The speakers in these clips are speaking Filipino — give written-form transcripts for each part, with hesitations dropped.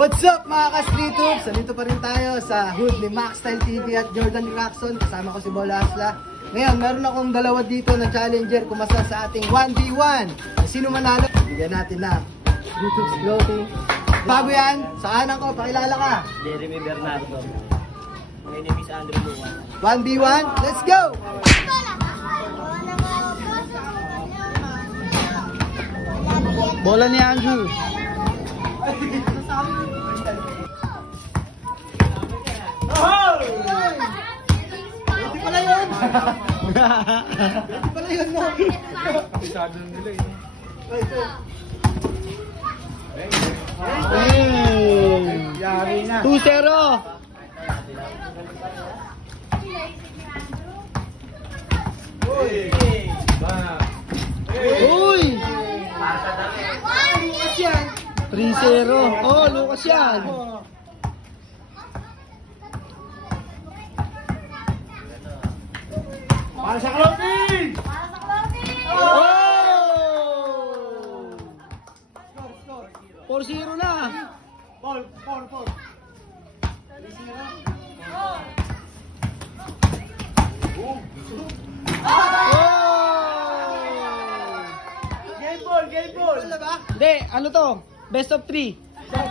What's up mga ka-Street Hoops? Nandito pa rin tayo sa hood ni Max Style TV at Jordan Raxon. Kasama ko si Bola Asla. Ngayon, meron akong dalawa dito na challenger kumasa sa ating 1v1. Sino manalo? Bigyan natin na Street Hoops clothing. Bago yan, sa kanan ko, pakilala ka. Jeremy Bernardo. My name is Andrew Luwan. 1v1, let's go! Bola ni Andrew. Pwede pala yun! Pwede pala yun, no? Pisado nila eh. 2-0. Uy! 3-0. Oh, Lucas yan. Para sa clothing! Oh! 4-0 na. Ball. Game ball! Hindi, ano to? Best of 3.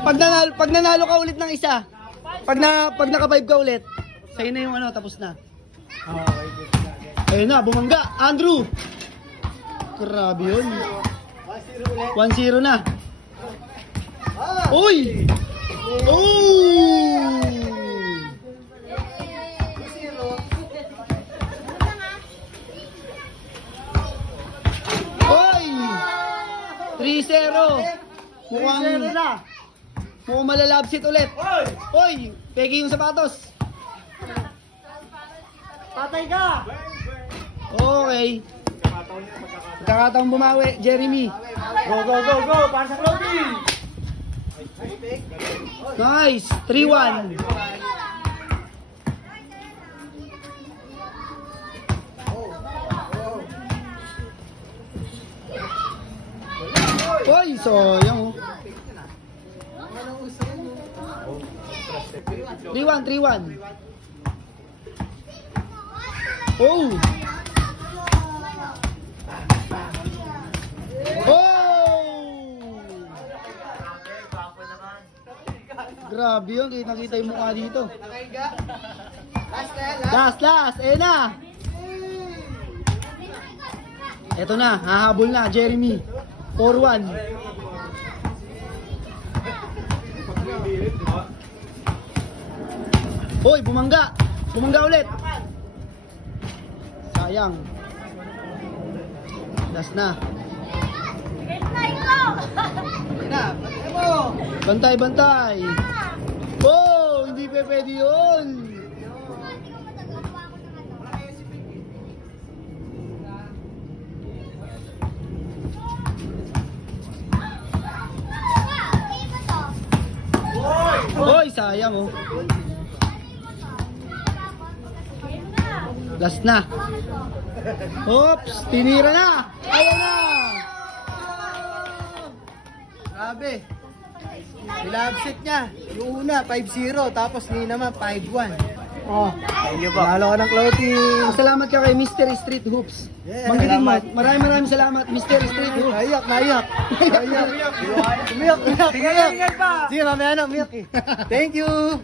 Pag nanalo ka ulit ng isa, pag naka-5 ka ulit, sa'yo na yung ano, tapos na. Ayun na, bumangga. Andrew! Grabe yun. 1-0 na. Uy! Oh! Uy! 3-0. Mukhang malalabsit ulit. Uy! Pegi yung sapatos. Patay ka! Okay. Pagkakataong bumawi, Jeremy. Go! Para sa clothing! Nice! 3-1. Uy! Sayang. 3-1. Oh! Grabe yun, nakita yung mukha dito. Last, eh na. Eto na, hahabol na, Jeremy. 4-1. Hoy, bumangga ulit. Sayang. Last na. Bantay. Oh, hindi pwede yun. Hoy, sayang oh. Last na. Oops, tinira na. Ayaw na. Grabe. Nilabsit niya. Yung una, 5-0. Tapos ni naman, 5-1. Oh. Thank you po. Lalo ka ng clothing. Salamat ka kay Mr. Street Hoops. Yeah, Manggiting mo. Maraming salamat, Mr. Street Hoops. Naiyak. Umiyak. Sige pa! Sige, mamaya na, umiyak eh. Thank you.